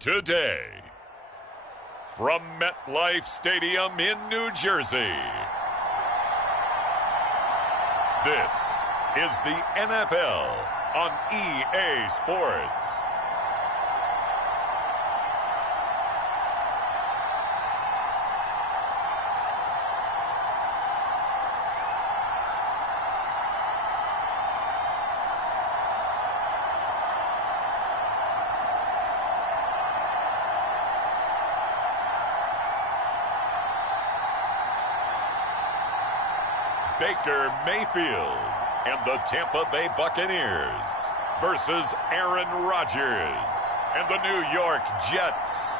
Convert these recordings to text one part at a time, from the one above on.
Today, from MetLife Stadium in New Jersey, this is the NFL on EA Sports. Baker Mayfield and the Tampa Bay Buccaneers versus Aaron Rodgers and the New York Jets.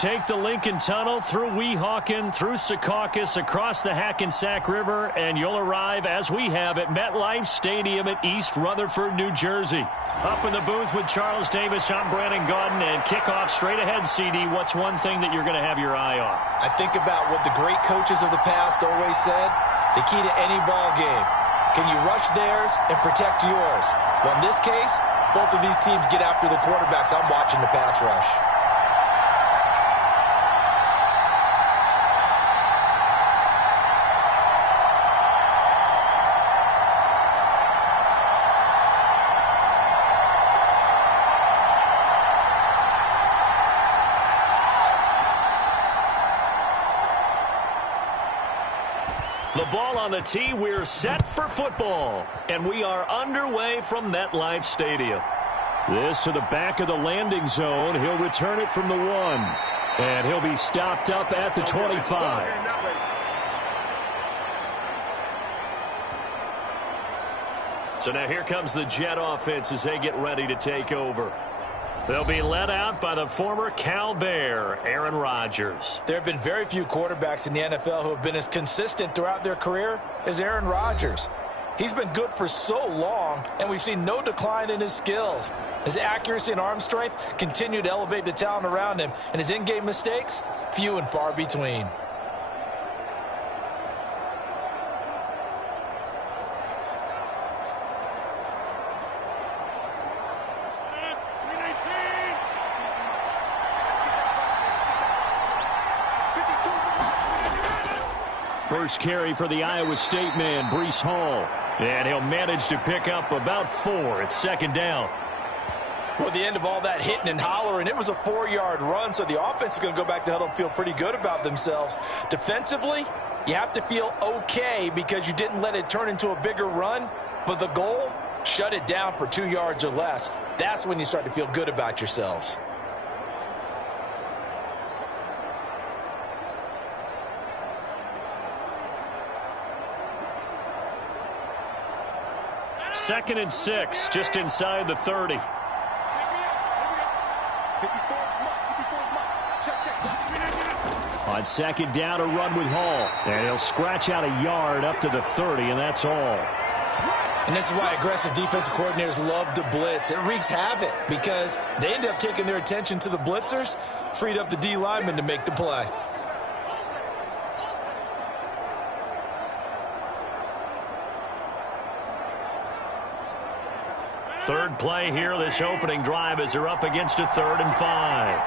Take the Lincoln Tunnel through Weehawken, through Secaucus, across the Hackensack River, and you'll arrive, as we have, at MetLife Stadium at East Rutherford, New Jersey. Up in the booth with Charles Davis, I'm Brandon Gaudin, and kickoff straight ahead, CD. What's one thing that you're going to have your eye on? I think about what the great coaches of the past always said. The key to any ball game. Can you rush theirs and protect yours? Well, in this case, both of these teams get after the quarterbacks. I'm watching the pass rush. The ball on the tee, we're set for football, and we are underway from MetLife Stadium. This to the back of the landing zone. He'll return it from the 1, and he'll be stopped up at the 25. So now here comes the Jet offense as they get ready to take over. They'll be led out by the former Cal Bear, Aaron Rodgers. There have been very few quarterbacks in the NFL who have been as consistent throughout their career as Aaron Rodgers. He's been good for so long, and we've seen no decline in his skills. His accuracy and arm strength continue to elevate the talent around him, and his in-game mistakes, few and far between. First carry for the Iowa State man, Breece Hall. And he'll manage to pick up about 4 at second down. Well, at the end of all that hitting and hollering, it was a 4-yard run, so the offense is going to go back to huddle and feel pretty good about themselves. Defensively, you have to feel okay because you didn't let it turn into a bigger run, but the goal, shut it down for 2 yards or less. That's when you start to feel good about yourselves. Second and 6, just inside the 30. On second down, a run with Hall. And he'll scratch out a yard up to the 30, and that's all. And this is why aggressive defensive coordinators love to blitz. It wreaks havoc because they end up taking their attention to the blitzers, freed up the D lineman to make the play. Third play here, this opening drive, as they're up against a 3rd and 5.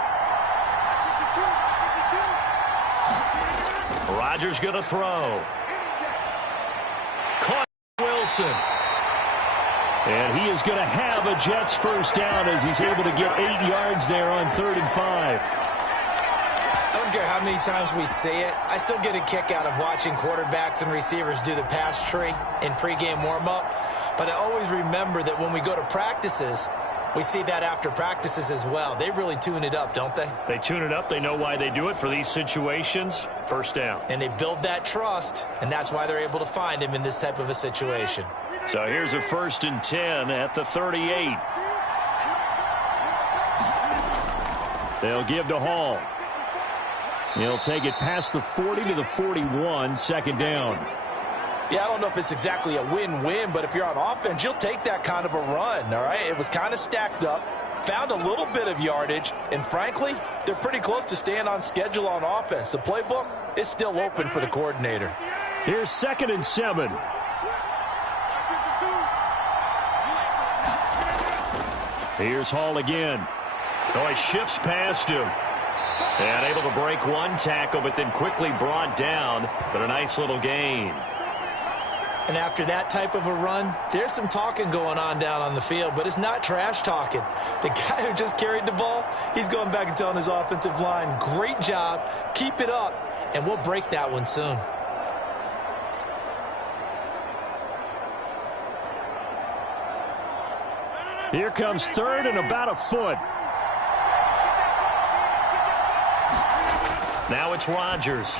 Rodgers going to throw. Caught Wilson. And he is going to have a Jets first down as he's able to get 8 yards there on 3rd and 5. I don't care how many times we say it, I still get a kick out of watching quarterbacks and receivers do the pass tree in pregame warm-up. But I always remember that when we go to practices, we see that after practices as well. They really tune it up, don't they? They tune it up. They know why they do it for these situations. First down. And they build that trust, and that's why they're able to find him in this type of a situation. So here's a 1st and 10 at the 38. They'll give to Hall. He'll take it past the 40 to the 41, second down. Yeah, I don't know if it's exactly a win-win, but if you're on offense, you'll take that kind of a run, all right? It was kind of stacked up, found a little bit of yardage, and frankly, they're pretty close to staying on schedule on offense. The playbook is still open for the coordinator. Here's 2nd and 7. Here's Hall again. Oh, he shifts past him. And able to break one tackle, but then quickly brought down. But a nice little gain. And after that type of a run, there's some talking going on down on the field, but it's not trash talking. The guy who just carried the ball, he's going back and telling his offensive line, great job, keep it up, and we'll break that one soon. Here comes third and about a foot. Now it's Rodgers.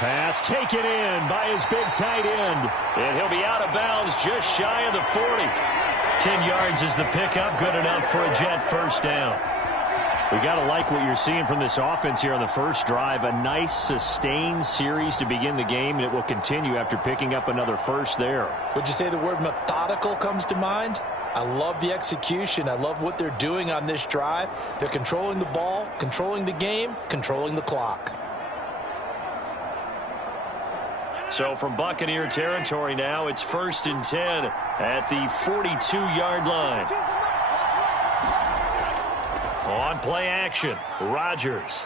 Pass taken in by his big tight end. And he'll be out of bounds just shy of the 40. 10 yards is the pickup. Good enough for a Jet first down. We got to like what you're seeing from this offense here on the first drive. A nice sustained series to begin the game, and it will continue after picking up another first there. Would you say the word methodical comes to mind? I love the execution. I love what they're doing on this drive. They're controlling the ball, controlling the game, controlling the clock. So from Buccaneer territory now, it's 1st and 10 at the 42-yard line. On play action, Rodgers.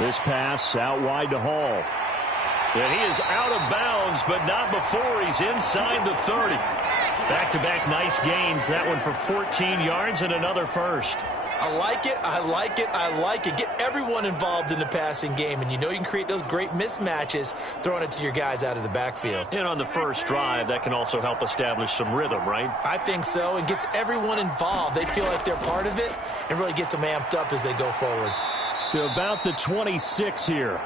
This pass out wide to Hall. And he is out of bounds, but not before he's inside the 30. Back-to-back nice gains. That one for 14 yards and another first. I like it, I like it, I like it. Get everyone involved in the passing game, and you know you can create those great mismatches throwing it to your guys out of the backfield. And on the first drive, that can also help establish some rhythm, right? I think so, and gets everyone involved. They feel like they're part of it and really gets them amped up as they go forward. To about the 26 here.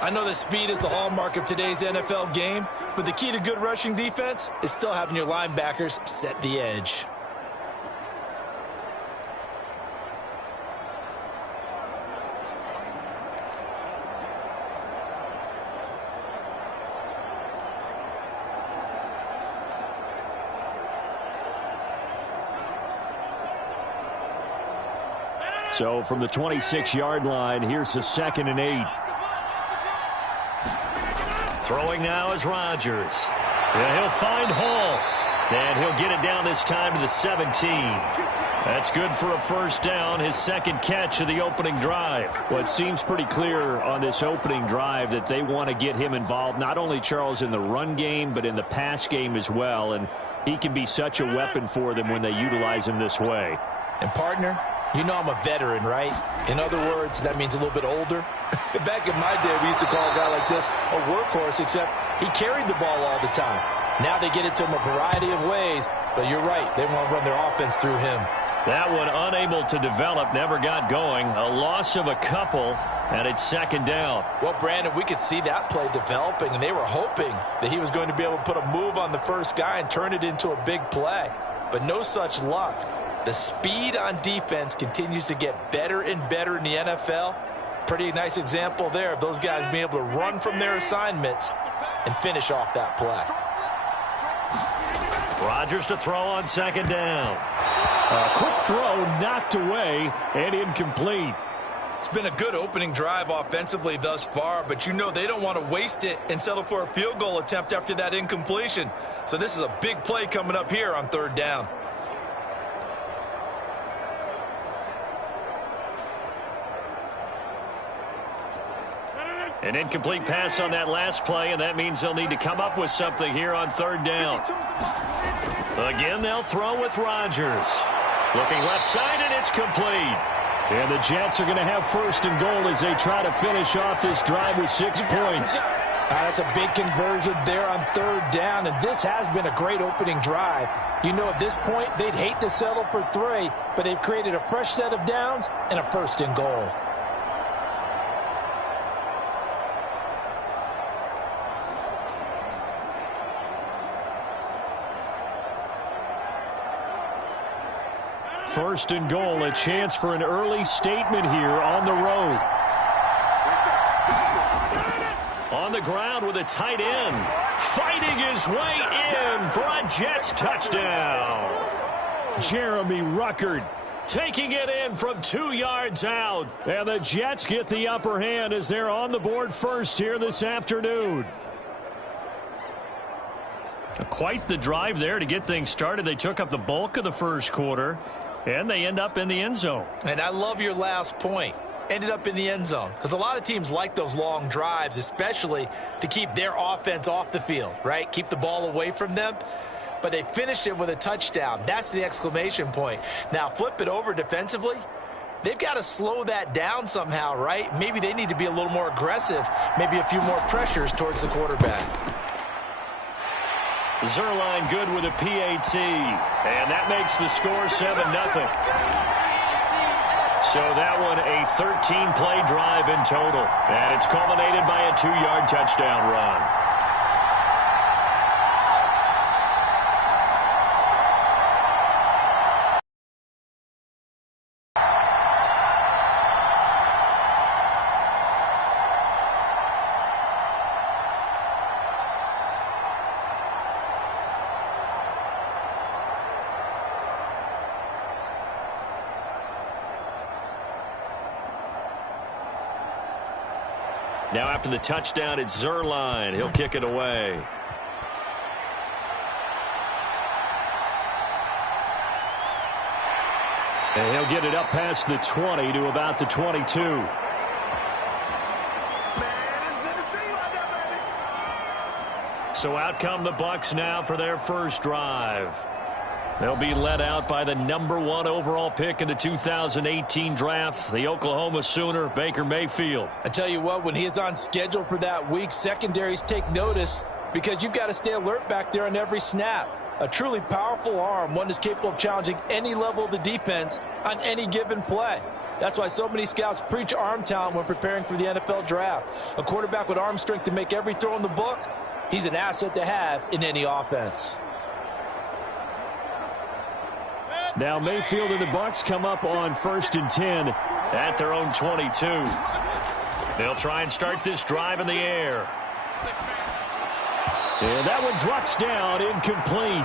I know that speed is the hallmark of today's NFL game, but the key to good rushing defense is still having your linebackers set the edge. So from the 26-yard line, here's the 2nd and 8. Throwing now is Rodgers. Yeah, he'll find Hall. And he'll get it down this time to the 17. That's good for a first down, his second catch of the opening drive. Well, it seems pretty clear on this opening drive that they want to get him involved, not only, Charles, in the run game, but in the pass game as well. And he can be such a weapon for them when they utilize him this way. And, partner, you know I'm a veteran, right? In other words, that means a little bit older. Back in my day, we used to call a guy like this a workhorse, except he carried the ball all the time. Now they get it to him a variety of ways, but you're right. They want to run their offense through him. That one unable to develop, never got going. A loss of a couple, and it's 2nd down. Well, Brandon, we could see that play developing, and they were hoping that he was going to be able to put a move on the first guy and turn it into a big play. But no such luck. The speed on defense continues to get better and better in the NFL. Pretty nice example there of those guys being able to run from their assignments and finish off that play. Rodgers to throw on 2nd down. A quick throw knocked away and incomplete. It's been a good opening drive offensively thus far, but you know they don't want to waste it and settle for a field goal attempt after that incompletion. So this is a big play coming up here on 3rd down. An incomplete pass on that last play, and that means they'll need to come up with something here on 3rd down. Again, they'll throw with Rodgers. Looking left side, and it's complete. And the Jets are going to have 1st and goal as they try to finish off this drive with 6 points. That's a big conversion there on 3rd down, and this has been a great opening drive. You know, at this point, they'd hate to settle for 3, but they've created a fresh set of downs and a 1st and goal. First and goal, a chance for an early statement here on the road. On the ground with a tight end. Fighting his way in for a Jets touchdown. Jeremy Ruckert taking it in from 2 yards out. And the Jets get the upper hand as they're on the board first here this afternoon. Quite the drive there to get things started. They took up the bulk of the first quarter, and they end up in the end zone. And I love your last point. Ended up in the end zone. Because a lot of teams like those long drives, especially to keep their offense off the field, right? Keep the ball away from them. But they finished it with a touchdown. That's the exclamation point. Now, flip it over defensively. They've got to slow that down somehow, right? Maybe they need to be a little more aggressive. Maybe a few more pressures towards the quarterback. Zerline good with a PAT. And that makes the score 7-0. So that one a 13-play drive in total. And it's culminated by a 2-yard touchdown run. Now after the touchdown, it's Zerline. He'll kick it away. And he'll get it up past the 20 to about the 22. So out come the Bucs now for their first drive. They'll be led out by the #1 overall pick in the 2018 draft, the Oklahoma Sooner, Baker Mayfield. I tell you what, when he is on schedule for that week, secondaries take notice because you've got to stay alert back there on every snap. A truly powerful arm, one that's capable of challenging any level of the defense on any given play. That's why so many scouts preach arm talent when preparing for the NFL draft. A quarterback with arm strength to make every throw in the book, he's an asset to have in any offense. Now Mayfield and the Bucs come up on 1st and 10 at their own 22. They'll try and start this drive in the air. And that one drops down, incomplete.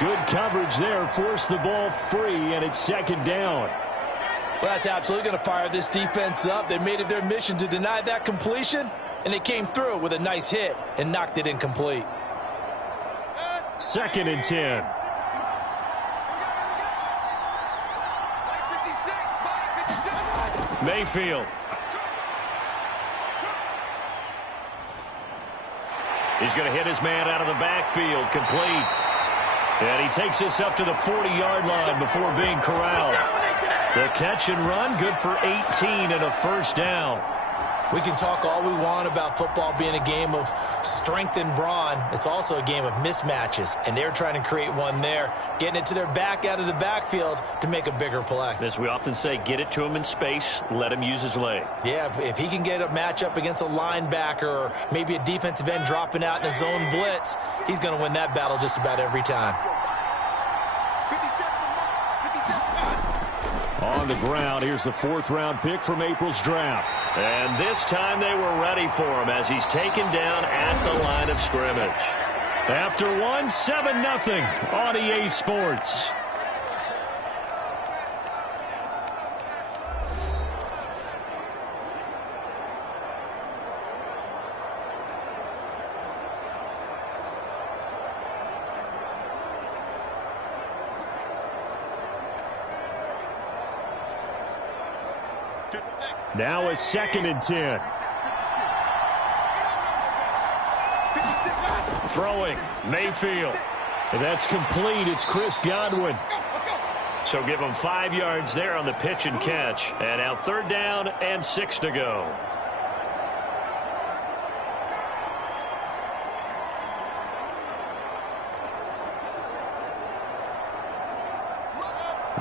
Good coverage there, forced the ball free, and it's 2nd down. Well, that's absolutely going to fire this defense up. They made it their mission to deny that completion, and they came through with a nice hit and knocked it incomplete. 2nd and 10. Mayfield. He's going to hit his man out of the backfield, complete. And he takes this up to the 40-yard line before being corralled. The catch and run, good for 18 and a 1st down. We can talk all we want about football being a game of strength and brawn. It's also a game of mismatches, and they're trying to create one there, getting it to their back out of the backfield to make a bigger play. As we often say, get it to him in space, let him use his leg. Yeah, if he can get a matchup against a linebacker or maybe a defensive end dropping out in a zone blitz, he's going to win that battle just about every time. On the ground, here's the 4th-round pick from April's draft. And this time they were ready for him as he's taken down at the line of scrimmage. After one, 7-0 on EA Sports. Now a 2nd and 10. Throwing, Mayfield. And that's complete. It's Chris Godwin. So give him 5 yards there on the pitch and catch. And now 3rd down and 6 to go.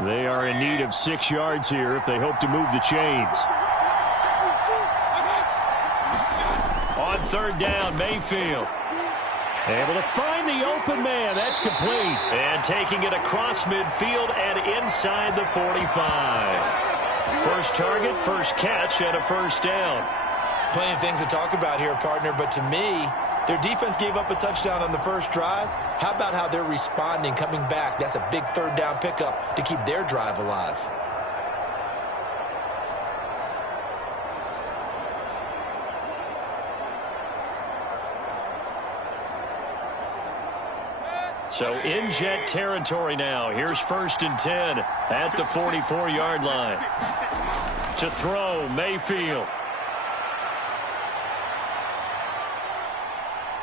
They are in need of 6 yards here if they hope to move the chains. On 3rd down, Mayfield. Able to find the open man. That's complete. And taking it across midfield and inside the 45. First target, first catch, and a 1st down. Plenty of things to talk about here, partner, but to me, their defense gave up a touchdown on the first drive. How about how they're responding, coming back? That's a big 3rd down pickup to keep their drive alive. So in jet territory now. Here's 1st and 10 at the 44-yard line. To throw, Mayfield.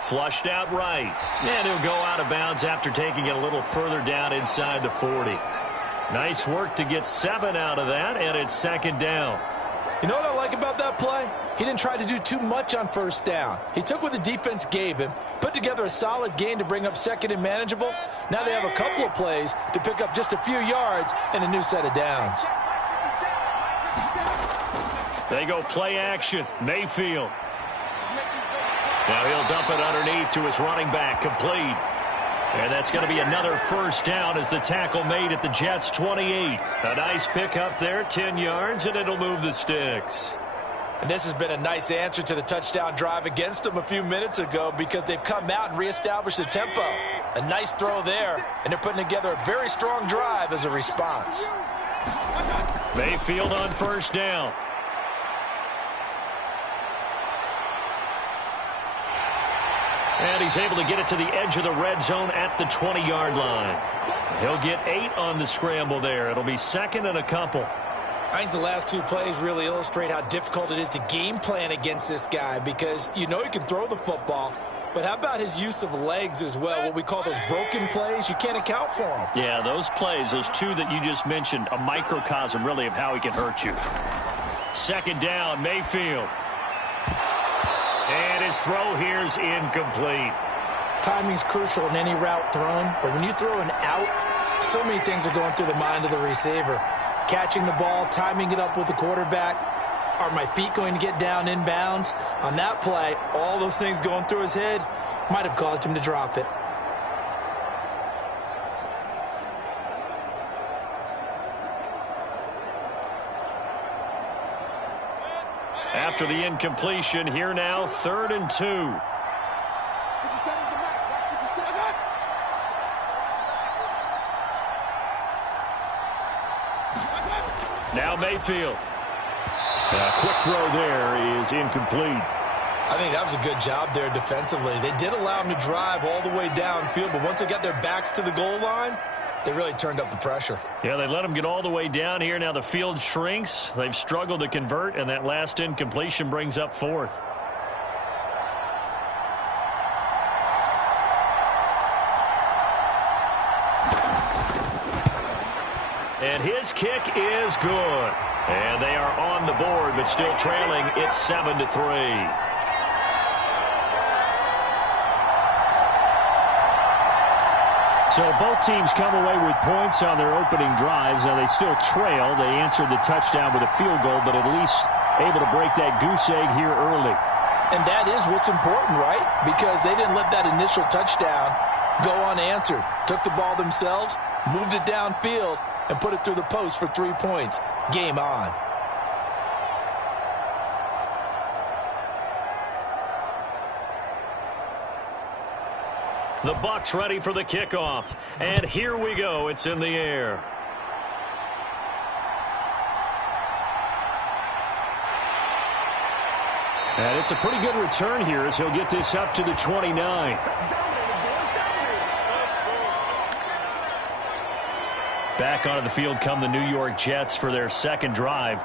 Flushed out right. And he'll go out of bounds after taking it a little further down inside the 40. Nice work to get 7 out of that, and it's 2nd down. You know what I like about that play? He didn't try to do too much on 1st down. He took what the defense gave him, put together a solid gain to bring up 2nd and manageable. Now they have a couple of plays to pick up just a few yards and a new set of downs. They go play action. Mayfield. Now he'll dump it underneath to his running back, complete. And that's going to be another 1st down as the tackle made at the Jets' 28. A nice pick up there, 10 yards, and it'll move the sticks. And this has been a nice answer to the touchdown drive against them a few minutes ago because they've come out and reestablished the tempo. A nice throw there, and they're putting together a very strong drive as a response. Mayfield on 1st down. And he's able to get it to the edge of the red zone at the 20-yard line. He'll get 8 on the scramble there. It'll be 2nd and a couple. I think the last 2 plays really illustrate how difficult it is to game plan against this guy because you know he can throw the football, but how about his use of legs as well, what we call those broken plays? You can't account for them. Yeah, those plays, those 2 that you just mentioned, a microcosm really of how he can hurt you. 2nd down, Mayfield. And his throw here's incomplete. Timing's crucial in any route thrown, but when you throw an out, so many things are going through the mind of the receiver. Catching the ball, timing it up with the quarterback. Are my feet going to get down in bounds? On that play, all those things going through his head might have caused him to drop it. After the incompletion, here now, 3rd and 2. Now Mayfield. A quick throw there is incomplete. I think that was a good job there defensively. They did allow him to drive all the way downfield, but once they got their backs to the goal line, they really turned up the pressure. Yeah, they let him get all the way down here. Now the field shrinks. They've struggled to convert, and that last incompletion brings up 4th. And his kick is good. And they are on the board, but still trailing. It's 7-3. So both teams come away with points on their opening drives. Now they still trail. They answered the touchdown with a field goal, but at least able to break that goose egg here early. And that is what's important, right? Because they didn't let that initial touchdown go unanswered. Took the ball themselves, moved it downfield, and put it through the post for 3 points. Game on. The Bucs ready for the kickoff. And here we go. It's in the air. And it's a pretty good return here as he'll get this up to the 29. Back onto the field come the New York Jets for their 2nd drive.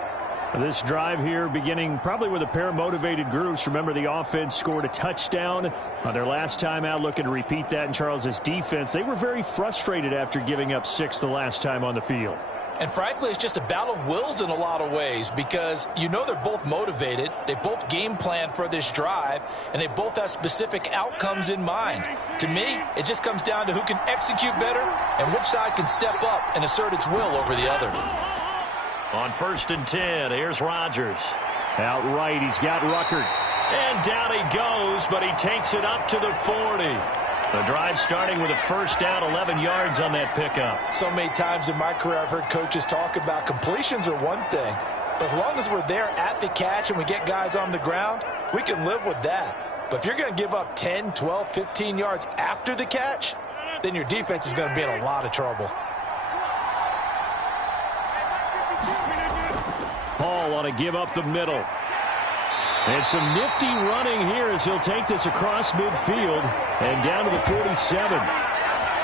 This drive here beginning probably with a pair of motivated groups. Remember, the offense scored a touchdown on their last time out, looking to repeat that in Charles's defense. They were very frustrated after giving up 6 the last time on the field. And frankly, it's just a battle of wills in a lot of ways because you know they're both motivated. They both game plan for this drive, and they both have specific outcomes in mind. To me, it just comes down to who can execute better and which side can step up and assert its will over the other. On 1st and 10, here's Rodgers. Out right, he's got Ruckert. And down he goes, but he takes it up to the 40. The drive starting with a 1st down, 11 yards on that pickup. So many times in my career I've heard coaches talk about completions are one thing. But as long as we're there at the catch and we get guys on the ground, we can live with that. But if you're going to give up 10, 12, 15 yards after the catch, then your defense is going to be in a lot of trouble. Paul on to give up the middle. And some nifty running here as he'll take this across midfield and down to the 47.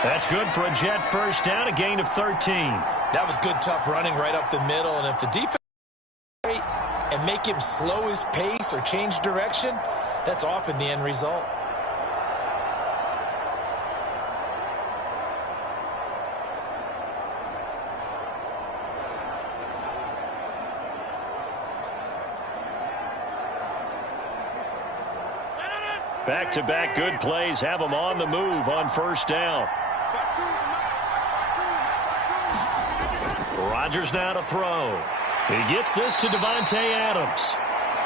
That's good for a Jet first down, a gain of 13. That was good, tough running right up the middle. And if the defense and make him slow his pace or change direction, that's often the end result. Back-to-back good plays have them on the move on first down. Rodgers now to throw. He gets this to Davante Adams.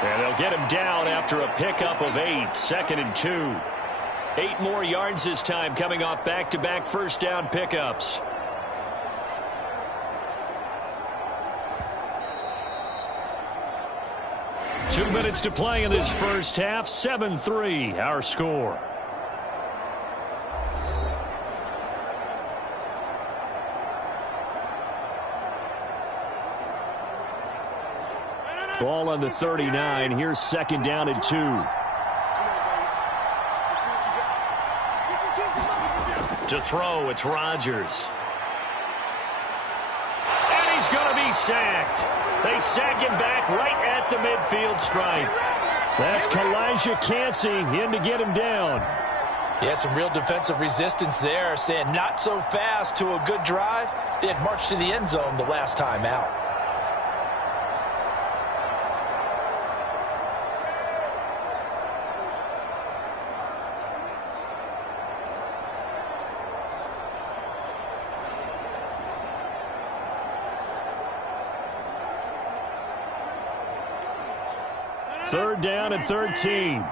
And they'll get him down after a pickup of 8, 2nd and 2. 8 more yards this time coming off back-to-back first down pickups. Two minutes to play in this first half. 7-3 our score. Ball on the 39. Here's 2nd down and 2. To throw, it's Rodgers. And he's going to be sacked. They sack him back right at the midfield stripe. That's Kalijah Cansey in to get him down. Yeah, some real defensive resistance there, saying not so fast to a good drive. They had marched to the end zone the last time out. Third down and 13.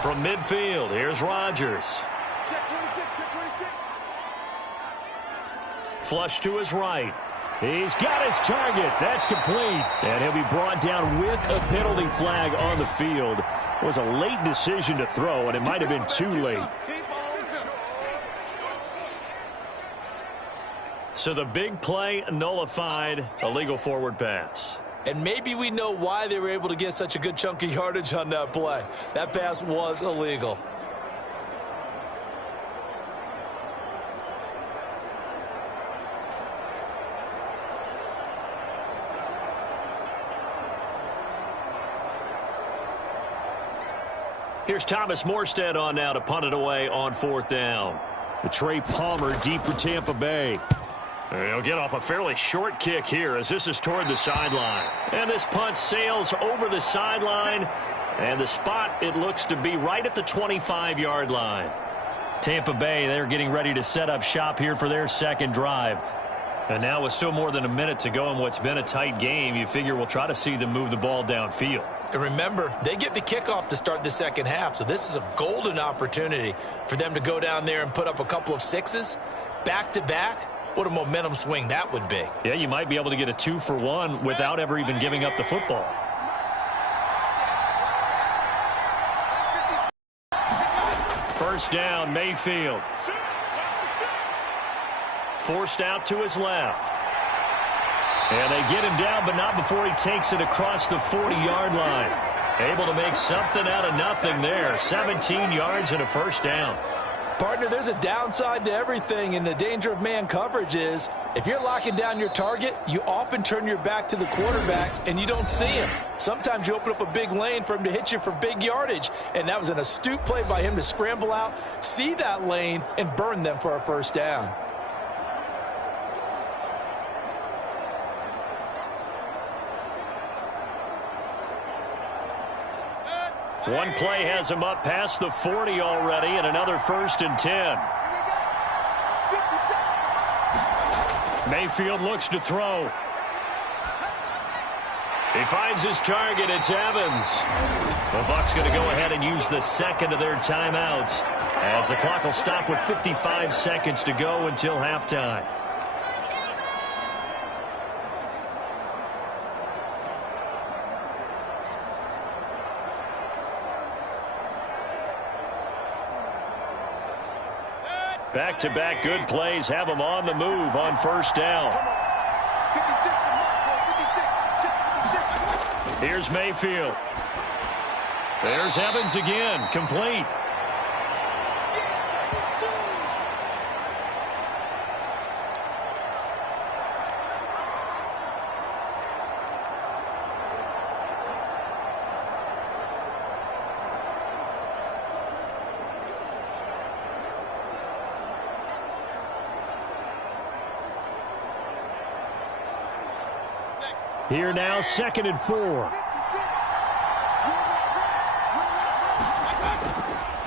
From midfield, here's Rodgers. Flush to his right. He's got his target. That's complete. And he'll be brought down with a penalty flag on the field. It was a late decision to throw, and it might have been too late. So the big play nullified, a legal forward pass. And maybe we know why they were able to get such a good chunk of yardage on that play. That pass was illegal. Here's Thomas Morstead on now to punt it away on 4th down. Trey Palmer deep for Tampa Bay. He'll get off a fairly short kick here as this is toward the sideline. And this punt sails over the sideline. And the spot, it looks to be right at the 25-yard line. Tampa Bay, they're getting ready to set up shop here for their second drive. And now with still more than a minute to go in what's been a tight game, you figure we'll try to see them move the ball downfield. And remember, they get the kickoff to start the second half, so this is a golden opportunity for them to go down there and put up a couple of sixes back-to-back. What a momentum swing that would be. Yeah, you might be able to get a 2-for-1 without ever even giving up the football. First down, Mayfield. Forced out to his left. And they get him down, but not before he takes it across the 40-yard line. Able to make something out of nothing there. 17 yards and a first down. Partner, there's a downside to everything, and the danger of man coverage is if you're locking down your target, you often turn your back to the quarterback and you don't see him. Sometimes you open up a big lane for him to hit you for big yardage, and that was an astute play by him to scramble out, see that lane, and burn them for a first down. One play has him up past the 40 already, and another 1st and 10. Mayfield looks to throw. He finds his target. It's Evans. The Bucs going to go ahead and use the second of their timeouts as the clock will stop with 55 seconds to go until halftime. Back-to-back good plays have them on the move on first down. Here's Mayfield. There's Evans again, complete. Here now, 2nd and 4.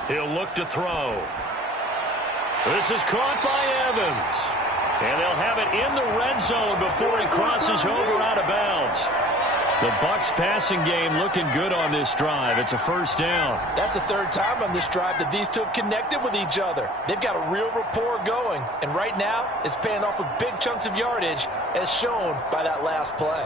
He'll look to throw. This is caught by Evans. And they'll have it in the red zone before he crosses over out of bounds. The Bucs passing game looking good on this drive. It's a first down. That's the 3rd time on this drive that these two have connected with each other. They've got a real rapport going. And right now, it's paying off with big chunks of yardage, as shown by that last play.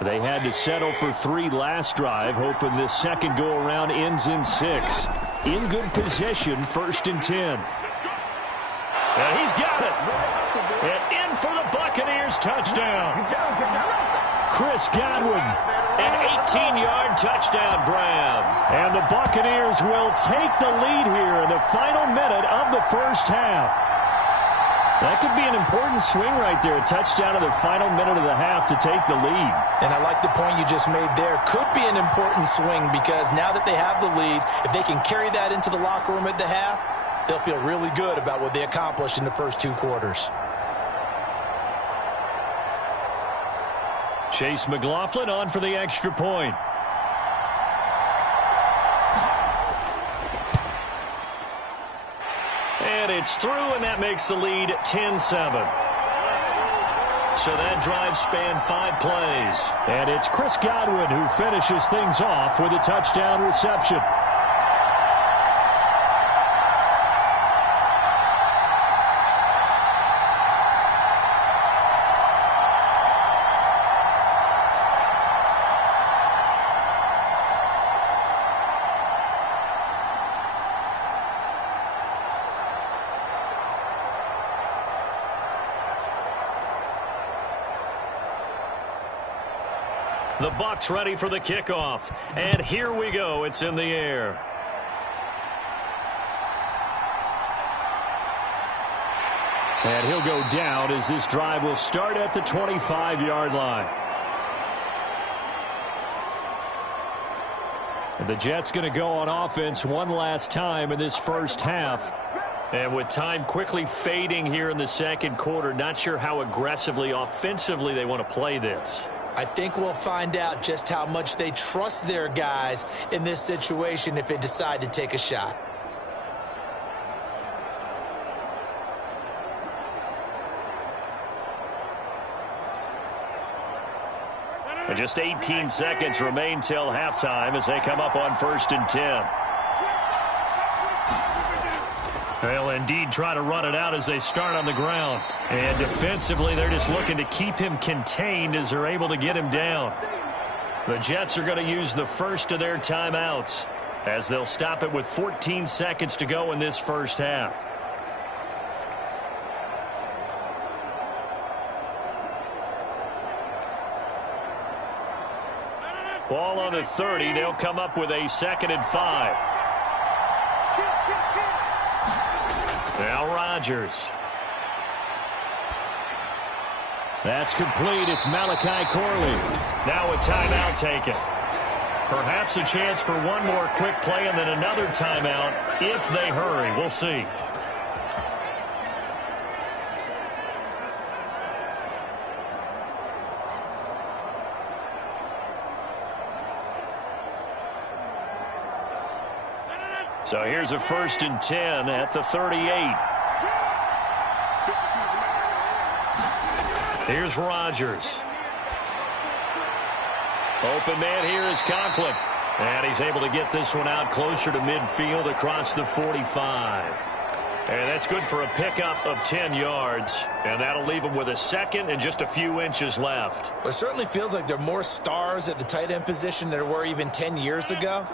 They had to settle for 3 last drive, hoping this second go-around ends in 6. In good position, 1st and 10. And he's got it. And in for the Buccaneers touchdown. Chris Godwin, an 18-yard touchdown grab. And the Buccaneers will take the lead here in the final minute of the first half. That could be an important swing right there. A touchdown in the final minute of the half to take the lead. And I like the point you just made there. Could be an important swing because now that they have the lead, if they can carry that into the locker room at the half, they'll feel really good about what they accomplished in the first 2 quarters. Chase McLaughlin on for the extra point. And it's through, and that makes the lead 10-7. So that drive spanned 5 plays. And it's Chris Godwin who finishes things off with a touchdown reception. The Bucs ready for the kickoff. And here we go. It's in the air. And he'll go down as this drive will start at the 25-yard line. And the Jets going to go on offense one last time in this first half. And with time quickly fading here in the second quarter, not sure how aggressively, offensively they want to play this. I think we'll find out just how much they trust their guys in this situation if they decide to take a shot. And just 18 seconds remain till halftime as they come up on 1st and 10. They'll indeed try to run it out as they start on the ground. And defensively, they're just looking to keep him contained as they're able to get him down. The Jets are going to use the first of their timeouts as they'll stop it with 14 seconds to go in this first half. Ball on the 30. They'll come up with a 2nd and 5. Now Rodgers. That's complete. It's Malachi Corley. Now a timeout taken. Perhaps a chance for one more quick play and then another timeout if they hurry. We'll see. So here's a 1st and 10 at the 38. Here's Rodgers. Open man here is Conklin. And he's able to get this one out closer to midfield across the 45. And that's good for a pickup of 10 yards. And that'll leave him with a 2nd and just a few inches left. Well, it certainly feels like there are more stars at the tight end position than there were even 10 years ago.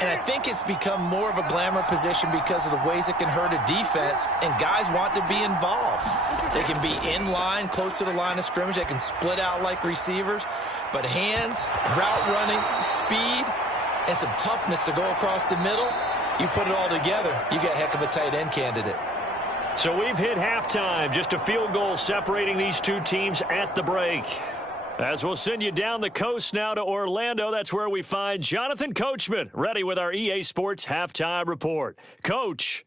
And I think it's become more of a glamour position because of the ways it can hurt a defense, and guys want to be involved. They can be in line, close to the line of scrimmage. They can split out like receivers. But hands, route running, speed, and some toughness to go across the middle, you put it all together, you got a heck of a tight end candidate. So we've hit halftime. Just a field goal separating these two teams at the break. As we'll send you down the coast now to Orlando, that's where we find Jonathan Coachman, ready with our EA Sports Halftime Report. Coach.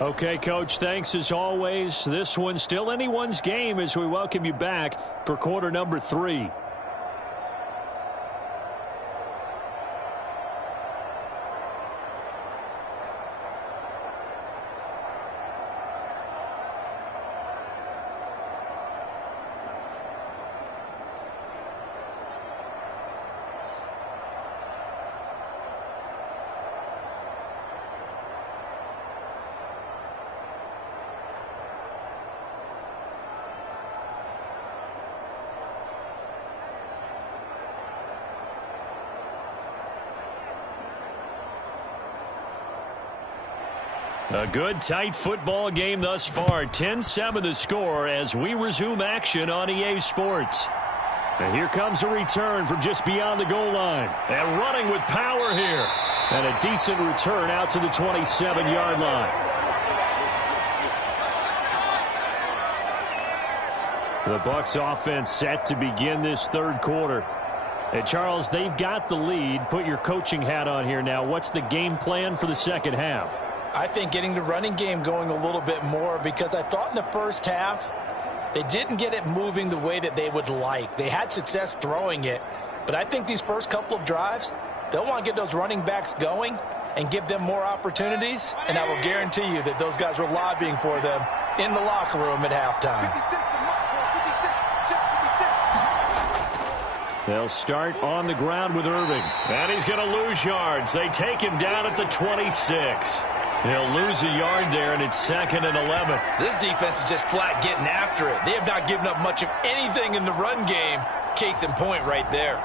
Okay, Coach, thanks as always. This one's still anyone's game as we welcome you back for quarter number 3. A good, tight football game thus far. 10-7 the score as we resume action on EA Sports. And here comes a return from just beyond the goal line. And running with power here. And a decent return out to the 27-yard line. The Bucs offense set to begin this third quarter. And Charles, they've got the lead. Put your coaching hat on here now. What's the game plan for the second half? I think getting the running game going a little bit more, because I thought in the first half they didn't get it moving the way that they would like. They had success throwing it, but I think these first couple of drives, they'll want to get those running backs going and give them more opportunities, and I will guarantee you that those guys were lobbying for them in the locker room at halftime. They'll start on the ground with Irving. And he's going to lose yards. They take him down at the 26. He'll lose a yard there, and it's 2nd and 11. This defense is just flat getting after it. They have not given up much of anything in the run game. Case in point right there.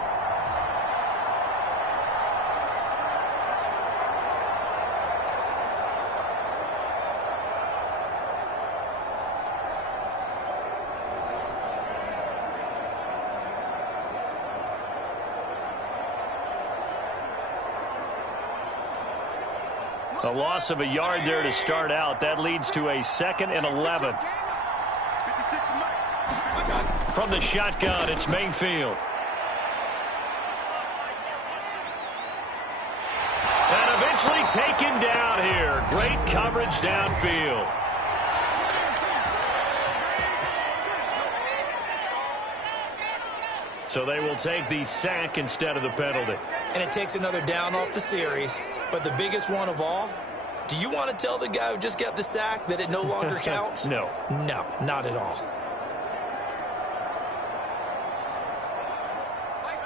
A loss of a yard there to start out. That leads to a 2nd and 11. From the shotgun, it's Mayfield. And eventually taken down here. Great coverage downfield. So they will take the sack instead of the penalty. And it takes another down off the series. But the biggest one of all, do you want to tell the guy who just got the sack that it no longer counts? No. No, not at all.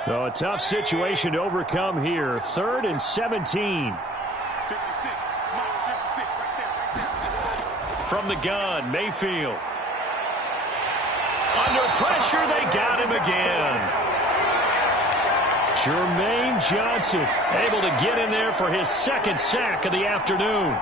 So a tough situation to overcome here. 3rd and 17. From the gun, Mayfield. Under pressure, they got him again. Jermaine Johnson able to get in there for his 2nd sack of the afternoon.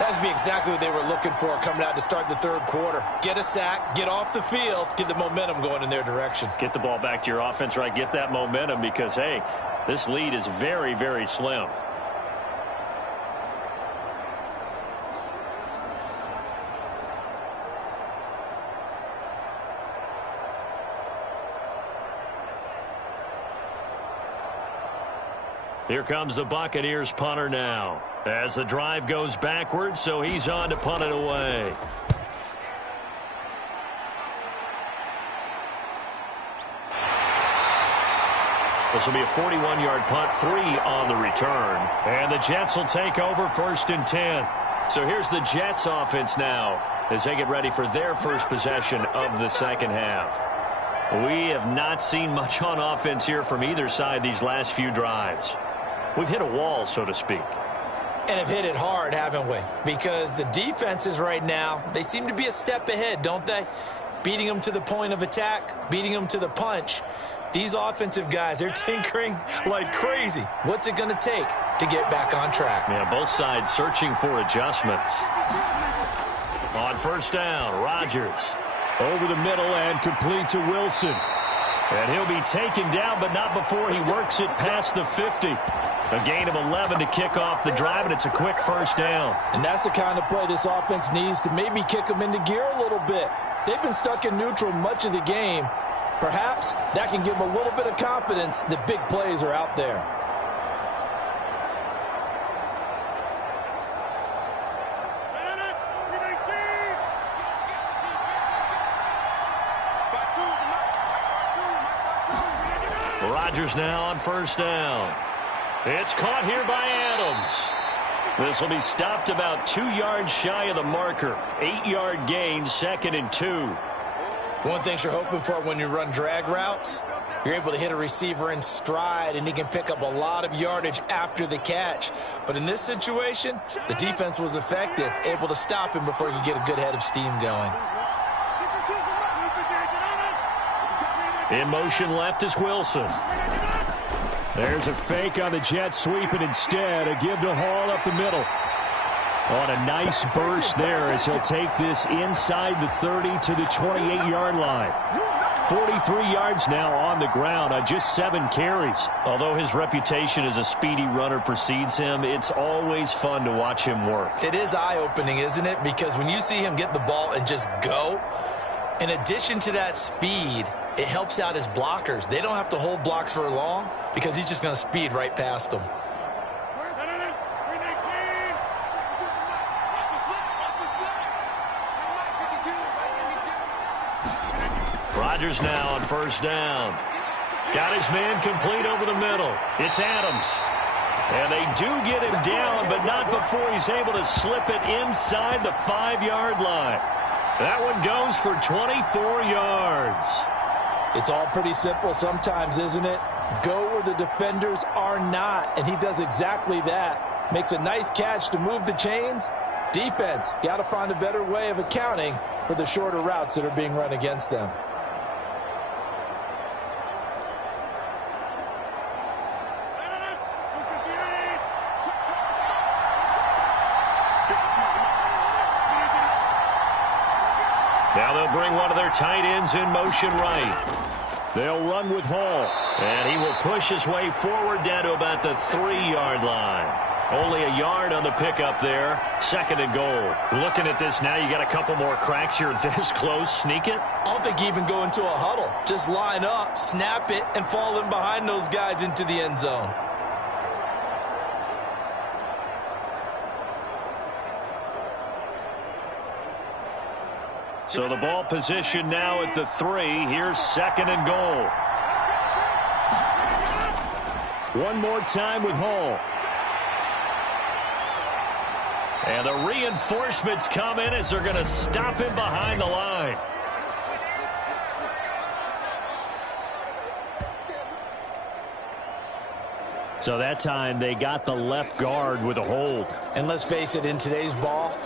That would be exactly what they were looking for coming out to start the third quarter. Get a sack, get off the field, get the momentum going in their direction. Get the ball back to your offense, right? Get that momentum because, hey, this lead is very, very slim. Here comes the Buccaneers punter now. As the drive goes backwards, so he's on to punt it away. This will be a 41-yard punt, 3 on the return. And the Jets will take over 1st and 10. So here's the Jets offense now as they get ready for their first possession of the second half. We have not seen much on offense here from either side these last few drives. We've hit a wall, so to speak. And have hit it hard, haven't we? Because the defenses right now, they seem to be a step ahead, don't they? Beating them to the point of attack, beating them to the punch. These offensive guys, they're tinkering like crazy. What's it going to take to get back on track? Yeah, both sides searching for adjustments. On 1st down, Rodgers over the middle and complete to Wilson. And he'll be taken down, but not before he works it past the 50. A gain of 11 to kick off the drive, and it's a quick 1st down. And that's the kind of play this offense needs to maybe kick them into gear a little bit. They've been stuck in neutral much of the game. Perhaps that can give him a little bit of confidence that big plays are out there. Rodgers now on first down. It's caught here by Adams. This will be stopped about 2 yards shy of the marker. 8-yard gain, 2nd and 2. One thing you're hoping for when you run drag routes, you're able to hit a receiver in stride, and he can pick up a lot of yardage after the catch. But in this situation, the defense was effective, able to stop him before he could get a good head of steam going. In motion left is Wilson. There's a fake on the jet sweep, and instead a give to Hall up the middle. On a nice burst there as he'll take this inside the 30 to the 28-yard line. 43 yards now on the ground on just 7 carries. Although his reputation as a speedy runner precedes him, it's always fun to watch him work. It is eye-opening, isn't it? Because when you see him get the ball and just go, in addition to that speed, it helps out his blockers. They don't have to hold blocks for long because he's just going to speed right past them. Rodgers now on first down. Got his man complete over the middle. It's Adams. And they do get him down, but not before he's able to slip it inside the 5-yard line. That one goes for 24 yards. It's all pretty simple sometimes, isn't it? Go where the defenders are not, and he does exactly that. Makes a nice catch to move the chains. Defense, got to find a better way of accounting for the shorter routes that are being run against them. Now they'll bring one of their tight ends in motion right. They'll run with Hall, and he will push his way forward down to about the 3-yard line. Only a yard on the pickup there. 2nd and goal. Looking at this now, you got a couple more cracks here this close. Sneak it? I don't think you even go into a huddle. Just line up, snap it, and fall in behind those guys into the end zone. So the ball position now at the 3. Here's 2nd and goal. One more time with Hall. And the reinforcements come in as they're going to stop him behind the line. So that time they got the left guard with a hold. And let's face it, in today's ball,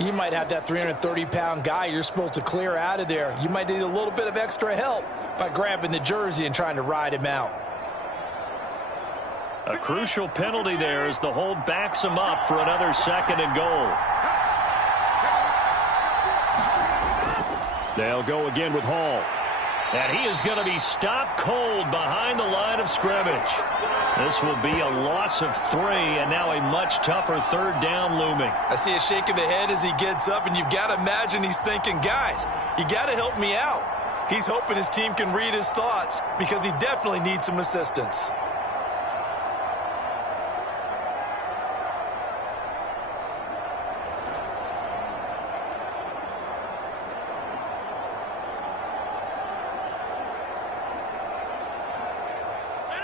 you might have that 330-pound guy you're supposed to clear out of there. You might need a little bit of extra help by grabbing the jersey and trying to ride him out. A crucial penalty there as the hold backs him up for another 2nd and goal. They'll go again with Hall. And he is going to be stopped cold behind the line of scrimmage. This will be a loss of 3, and now a much tougher 3rd down looming. I see a shake of the head as he gets up, and you've got to imagine he's thinking, guys, you got to help me out. He's hoping his team can read his thoughts because he definitely needs some assistance.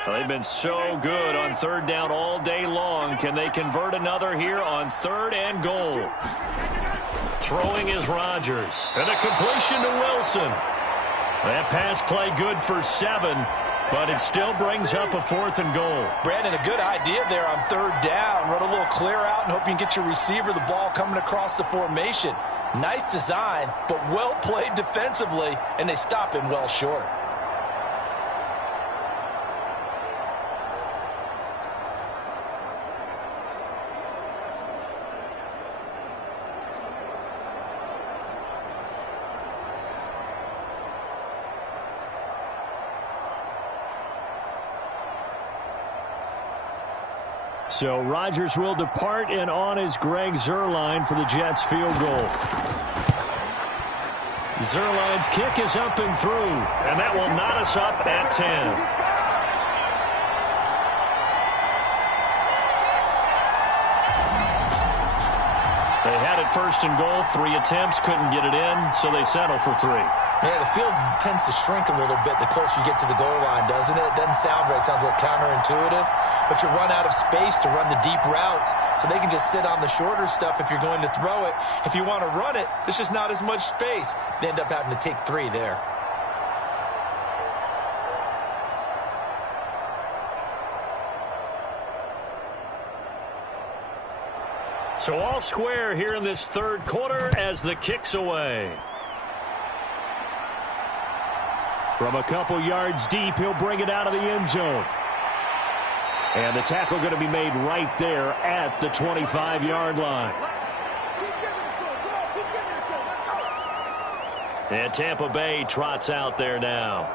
They've been so good on 3rd down all day long. Can they convert another here on 3rd and goal? Throwing is Rodgers. And a completion to Wilson. That pass play good for 7, but it still brings up a 4th and goal. Brandon, a good idea there on 3rd down. Run a little clear out and hope you can get your receiver the ball coming across the formation. Nice design, but well played defensively, and they stop him well short. So Rodgers will depart, and on is Greg Zuerlein for the Jets field goal. Zerline's kick is up and through, and that will knot us up at 10. They had it first and goal. 3 attempts, couldn't get it in, so they settle for 3. Yeah, the field tends to shrink a little bit the closer you get to the goal line, doesn't it? It doesn't sound right. It sounds a little counterintuitive. But you run out of space to run the deep routes, so they can just sit on the shorter stuff if you're going to throw it. If you want to run it, there's just not as much space. They end up having to take 3 there. So all square here in this third quarter as the kick's away. From a couple yards deep, he'll bring it out of the end zone. And the tackle going to be made right there at the 25-yard line. And Tampa Bay trots out there now.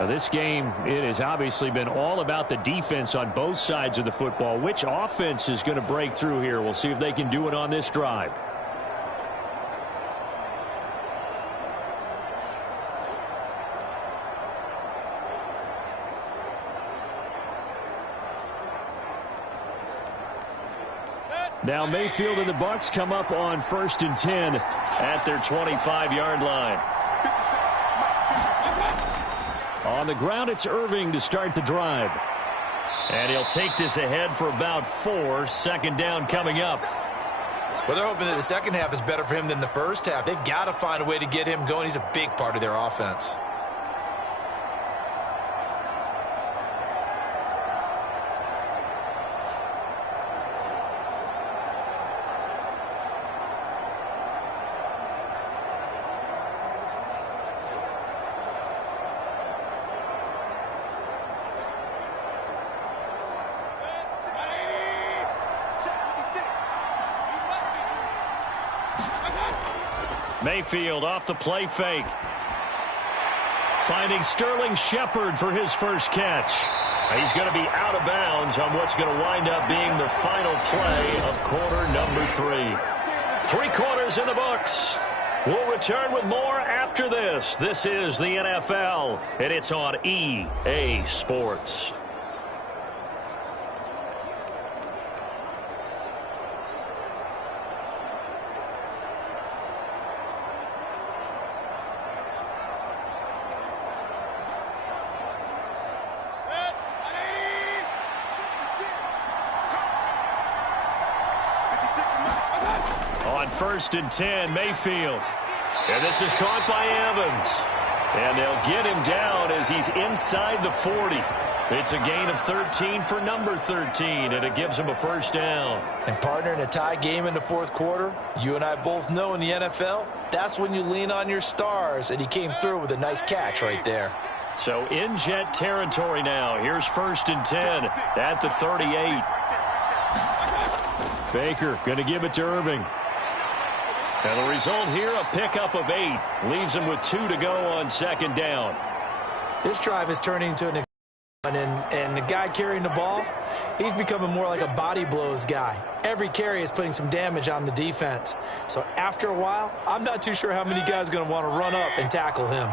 Now, this game, it has obviously been all about the defense on both sides of the football. Which offense is going to break through here? We'll see if they can do it on this drive. Now Mayfield and the Bucs come up on 1st and 10 at their 25-yard line. On the ground, it's Irving to start the drive. And he'll take this ahead for about 4. Second down coming up. Well, they're hoping that the second half is better for him than the first half. They've got to find a way to get him going. He's a big part of their offense. Mayfield off the play fake. Finding Sterling Shepard for his first catch. He's going to be out of bounds on what's going to wind up being the final play of quarter number 3. 3 quarters in the books. We'll return with more after this. This is the NFL, and it's on EA Sports. On 1st and 10, Mayfield. And this is caught by Evans. And they'll get him down as he's inside the 40. It's a gain of 13 for number 13, and it gives him a first down. And partner, in a tie game in the fourth quarter, you and I both know in the NFL, that's when you lean on your stars, and he came through with a nice catch right there. So in jet territory now. Here's 1st and 10 at the 38. Baker going to give it to Irving. And the result here, a pickup of 8. Leaves him with 2 to go on second down. This drive is turning into an and the guy carrying the ball, he's becoming more like a body blows guy. Every carry is putting some damage on the defense. So after a while, I'm not too sure how many guys are going to want to run up and tackle him.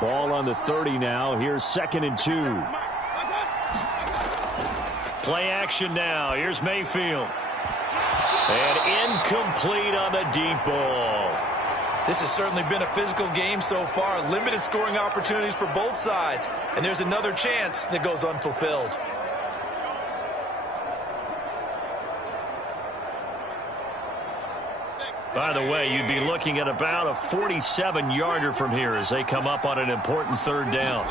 Ball on the 30 now. Here's 2nd and 2. Play action now. Here's Mayfield. And incomplete on the deep ball. This has certainly been a physical game so far. Limited scoring opportunities for both sides. And there's another chance that goes unfulfilled. By the way, you'd be looking at about a 47-yarder from here as they come up on an important third down.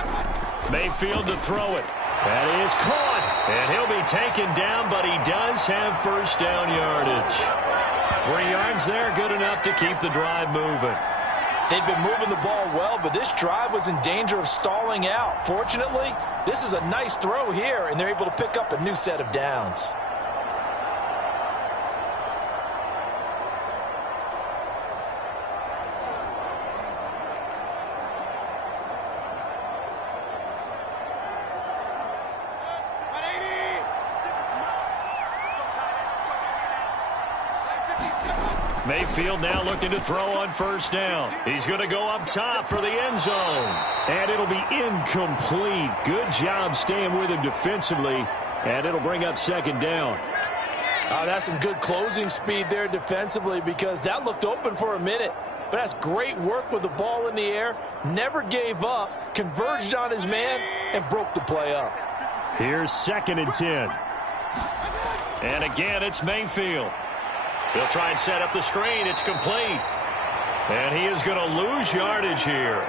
Mayfield to throw it. That is caught. And he'll be taken down, but he does have first down yardage. 3 yards there, good enough to keep the drive moving. They've been moving the ball well, but this drive was in danger of stalling out. Fortunately, this is a nice throw here, and they're able to pick up a new set of downs. Mayfield now looking to throw on first down. He's going to go up top for the end zone. And it'll be incomplete. Good job staying with him defensively. And it'll bring up second down. That's some good closing speed there defensively, because that looked open for a minute. But that's great work with the ball in the air. Never gave up, converged on his man, and broke the play up. Here's 2nd and 10. And again, it's Mayfield. He'll try and set up the screen. It's complete. And he is going to lose yardage here.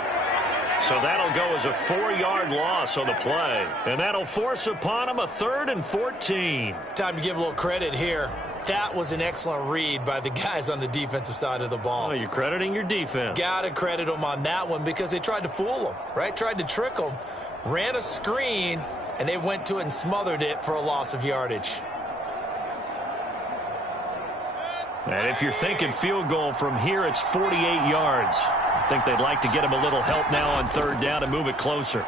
So that'll go as a 4-yard loss on the play. And that'll force upon him a 3rd and 14. Time to give a little credit here. That was an excellent read by the guys on the defensive side of the ball. Oh, you're crediting your defense. Got to credit them on that one, because they tried to fool him, right? Tried to trick him. Ran a screen, and they went to it and smothered it for a loss of yardage. And if you're thinking field goal from here, it's 48 yards. I think they'd like to get him a little help now on 3rd down and move it closer.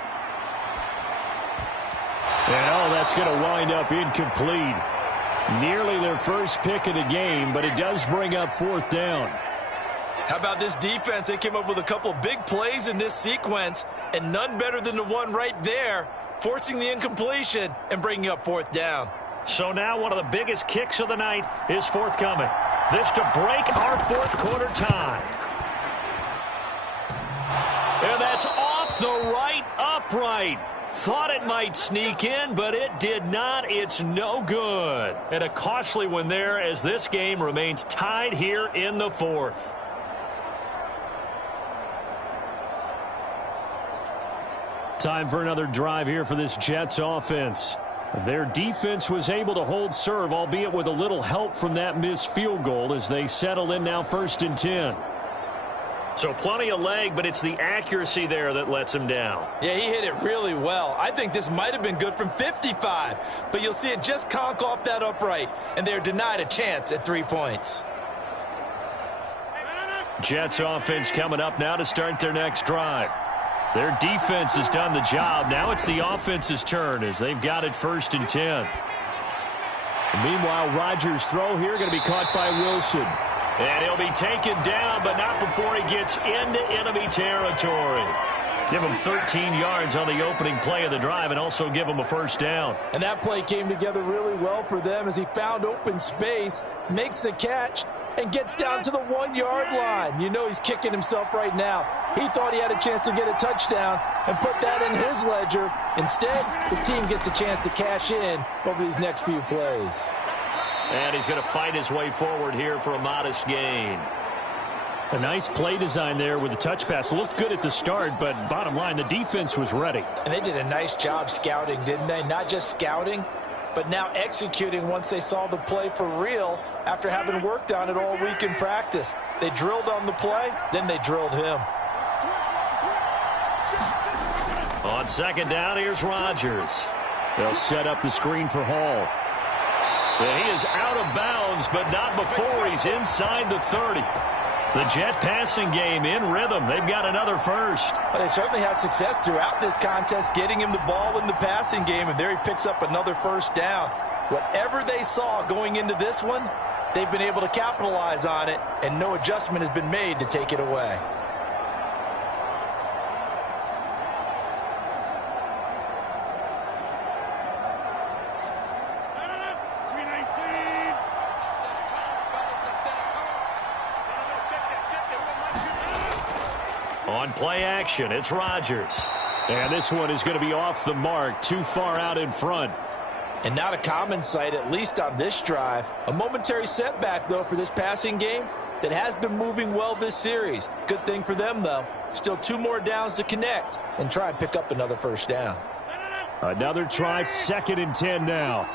And that's going to wind up incomplete. Nearly their first pick of the game, but it does bring up 4th down. How about this defense? They came up with a couple of big plays in this sequence, and none better than the one right there, forcing the incompletion and bringing up 4th down. So now one of the biggest kicks of the night is forthcoming. This to break our 4th quarter tie. And that's off the right upright. Thought it might sneak in, but it did not. It's no good. And a costly one there, as this game remains tied here in the 4th. Time for another drive here for this Jets offense. Their defense was able to hold serve, albeit with a little help from that missed field goal, as they settle in now 1st and 10. So plenty of leg, but it's the accuracy there that lets him down. Yeah, he hit it really well. I think this might have been good from 55, but you'll see it just conk off that upright, and they're denied a chance at 3 points. Jets offense coming up now to start their next drive. Their defense has done the job. Now it's the offense's turn, as they've got it 1st and 10. Meanwhile, Rodgers' throw here going to be caught by Wilson. And he'll be taken down, but not before he gets into enemy territory. Give him 13 yards on the opening play of the drive, and also give him a 1st down. And that play came together really well for them, as he found open space, makes the catch, and gets down to the 1-yard line. You know he's kicking himself right now. He thought he had a chance to get a touchdown and put that in his ledger. Instead, his team gets a chance to cash in over these next few plays. And he's going to fight his way forward here for a modest gain. A nice play design there with the touch pass. Looked good at the start, but bottom line, the defense was ready. And they did a nice job scouting, didn't they? Not just scouting, but now executing once they saw the play for real after having worked on it all week in practice. They drilled on the play, then they drilled him. On 2nd down, here's Rodgers. They'll set up the screen for Hall. And he is out of bounds, but not before he's inside the 30. The Jet passing game in rhythm. They've got another 1st. Well, they certainly had success throughout this contest, getting him the ball in the passing game, and there he picks up another 1st down. Whatever they saw going into this one, they've been able to capitalize on it, and no adjustment has been made to take it away. On play action, it's Rodgers. And this one is going to be off the mark, too far out in front. And not a common sight, at least on this drive. A momentary setback, though, for this passing game that has been moving well this series. Good thing for them, though. Still 2 more downs to connect and try and pick up another 1st down. Another try, 2nd and 10 now.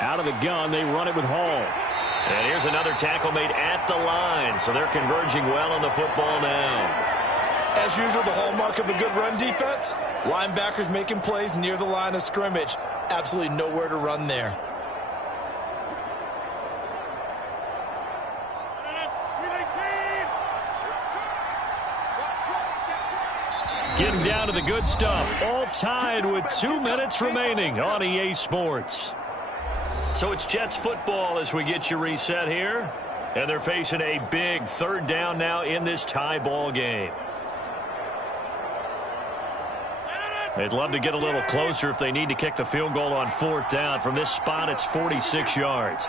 Out of the gun, they run it with Hall. And here's another tackle made at the line, so they're converging well on the football now. As usual, the hallmark of a good run defense, linebackers making plays near the line of scrimmage. Absolutely nowhere to run there. Getting down to the good stuff. All tied with 2 minutes remaining on EA Sports. So it's Jets football as we get you reset here. And they're facing a big third down now in this tie ball game. They'd love to get a little closer if they need to kick the field goal on fourth down. From this spot, it's 46 yards.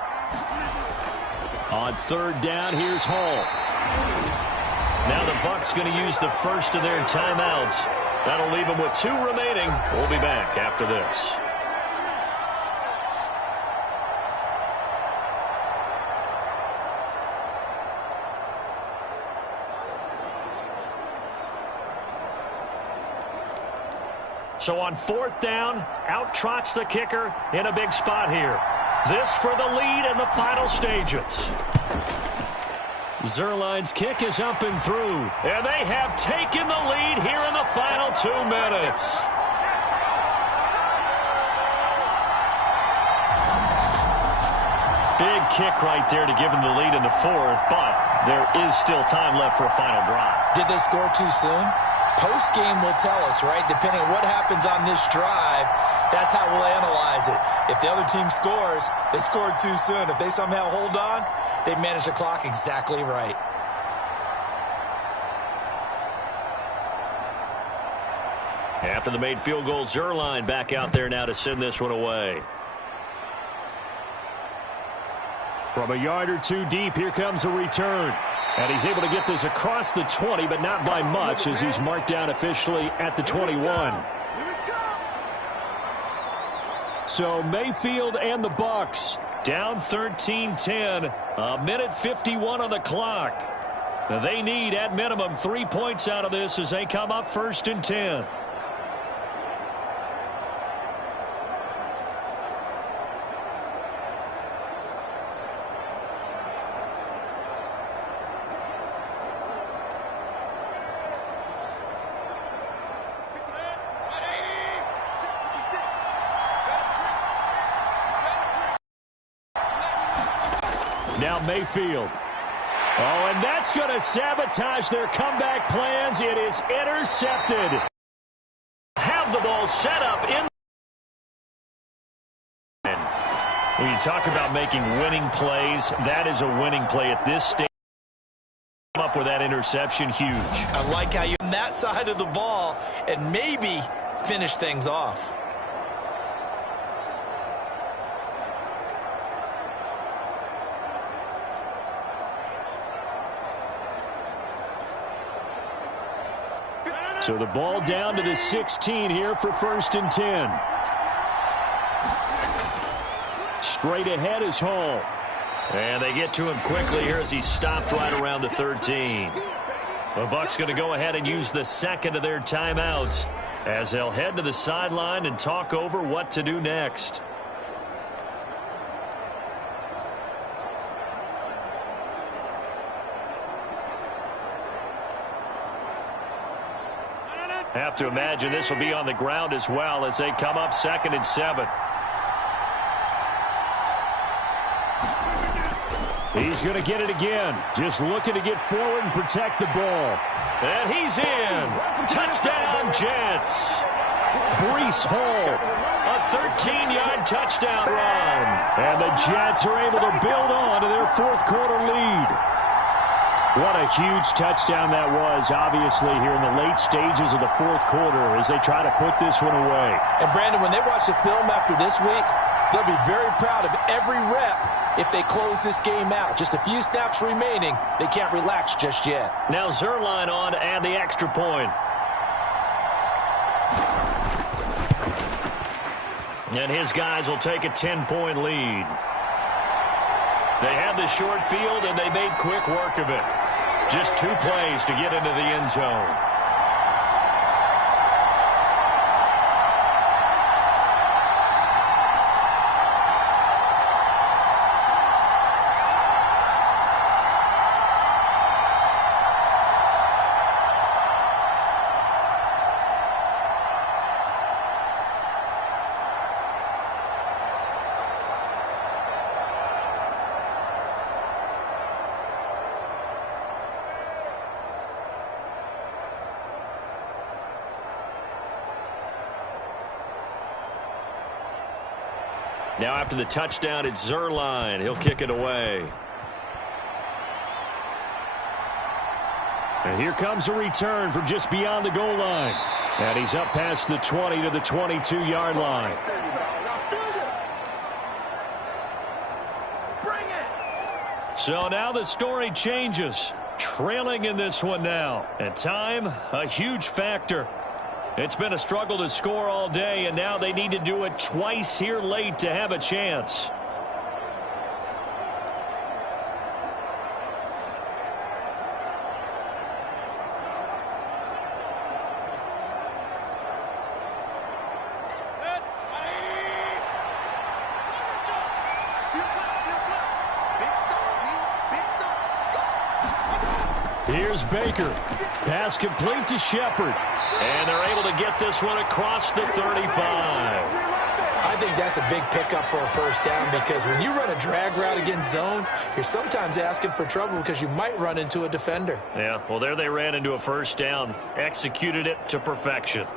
On third down, here's Hall. Now the Bucs going to use the first of their timeouts. That'll leave them with 2 remaining. We'll be back after this. So on fourth down, out trots the kicker in a big spot here. This for the lead in the final stages. Zuerlein's kick is up and through. And they have taken the lead here in the final 2 minutes. Big kick right there to give them the lead in the fourth, but there is still time left for a final drive. Did they score too soon? Post-game will tell us, right? Depending on what happens on this drive, that's how we'll analyze it. If the other team scores, they scored too soon. If they somehow hold on, they manage the clock exactly right. After the made field goal, Zuerlein back out there now to send this one away. From a yard or 2 deep, here comes a return. And he's able to get this across the 20, but not by much as he's marked down officially at the 21. So Mayfield and the Bucs down 13-10, a minute 51 on the clock. They need at minimum 3 points out of this as they come up 1st and 10. Now Mayfield. Oh, and that's going to sabotage their comeback plans. It is intercepted. Have the ball set up in. When you talk about making winning plays, that is a winning play at this stage. Come up with that interception, huge. I like how you're on that side of the ball and maybe finish things off. So the ball down to the 16 here for 1st and 10. Straight ahead is Hall. And they get to him quickly here as he stopped right around the 13. The Bucs going to go ahead and use the second of their timeouts as they'll head to the sideline and talk over what to do next. Have to imagine this will be on the ground as well as they come up 2nd and 7. He's going to get it again. Just looking to get forward and protect the ball. And he's in. Touchdown, Jets. Breece Hall. A 13-yard touchdown run. And the Jets are able to build on to their 4th quarter lead. What a huge touchdown that was, obviously, here in the late stages of the 4th quarter as they try to put this one away. And, Brandon, when they watch the film after this week, they'll be very proud of every rep if they close this game out. Just a few snaps remaining. They can't relax just yet. Now Zuerlein on to add the extra point. And his guys will take a 10-point lead. They had the short field, and they made quick work of it. Just 2 plays to get into the end zone. Now after the touchdown, it's Zerline. He'll kick it away. And here comes a return from just beyond the goal line. And he's up past the 20 to the 22-yard line. So now the story changes. Trailing in this one now. And time, a huge factor. It's been a struggle to score all day, and now they need to do it twice here late to have a chance. Here's Baker. Pass complete to Shepard. And they're able to get this one across the 35. I think that's a big pickup for a first down because when you run a drag route against zone, you're sometimes asking for trouble because you might run into a defender. Yeah, well, there they ran into a first down. Executed it to perfection.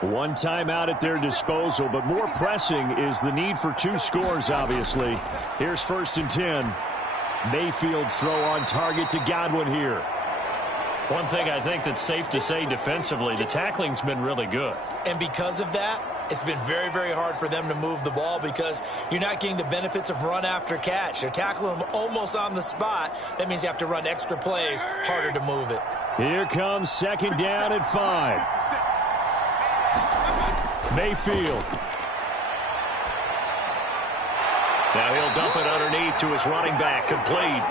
One timeout at their disposal, but more pressing is the need for 2 scores, obviously. Here's 1st and 10. Mayfield's throw on target to Godwin here. One thing I think that's safe to say defensively, the tackling's been really good. And because of that, it's been very, very hard for them to move the ball because you're not getting the benefits of run after catch. They're tackling them almost on the spot. That means you have to run extra plays, harder to move it. Here comes 2nd down and 5. Mayfield. Now he'll dump it underneath to his running back, complete.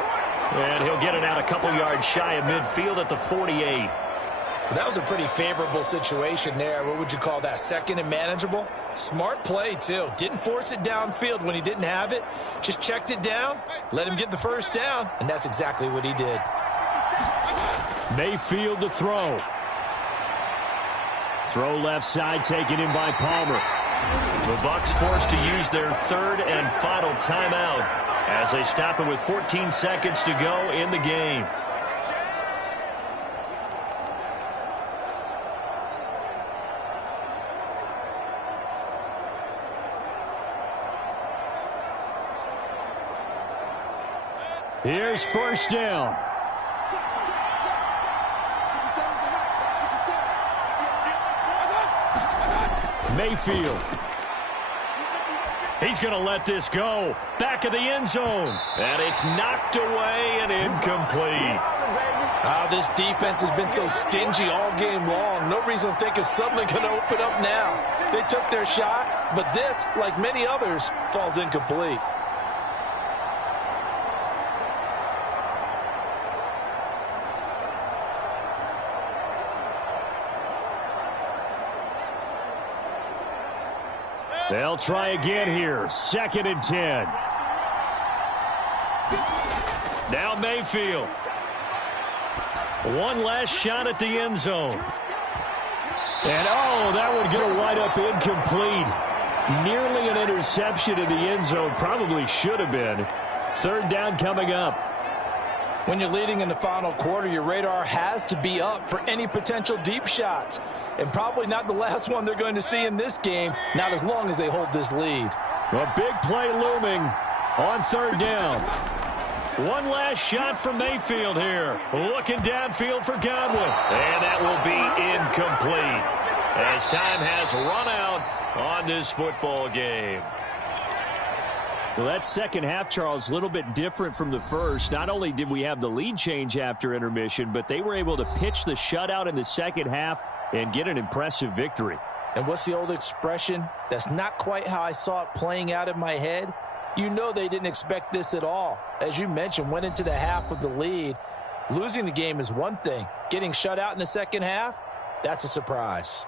And he'll get it out a couple yards shy of midfield at the 48. That was a pretty favorable situation there. What would you call that? 2nd and manageable? Smart play, too. Didn't force it downfield when he didn't have it. Just checked it down, let him get the first down, and that's exactly what he did. Mayfield to throw. Throw left side taken in by Palmer. The Bucs forced to use their 3rd and final timeout as they stop it with 14 seconds to go in the game. Here's 1st down. Mayfield. He's going to let this go. Back of the end zone. And it's knocked away and incomplete. This defense has been so stingy all game long. No reason to think it's suddenly going to open up now. They took their shot, but this, like many others, falls incomplete. They'll try again here. 2nd and 10. Now Mayfield. One last shot at the end zone. And, that would get a wide-up incomplete. Nearly an interception in the end zone. Probably should have been. 3rd down coming up. When you're leading in the final quarter, your radar has to be up for any potential deep shots. And probably not the last one they're going to see in this game, not as long as they hold this lead. A big play looming on 3rd down. One last shot from Mayfield here. Looking downfield for Godwin. And that will be incomplete as time has run out on this football game. Well, that second half, Charles, a little bit different from the first. Not only did we have the lead change after intermission, but they were able to pitch the shutout in the second half and get an impressive victory. And what's the old expression? That's not quite how I saw it playing out in my head. You know they didn't expect this at all. As you mentioned, went into the half with the lead. Losing the game is one thing. Getting shut out in the second half, that's a surprise.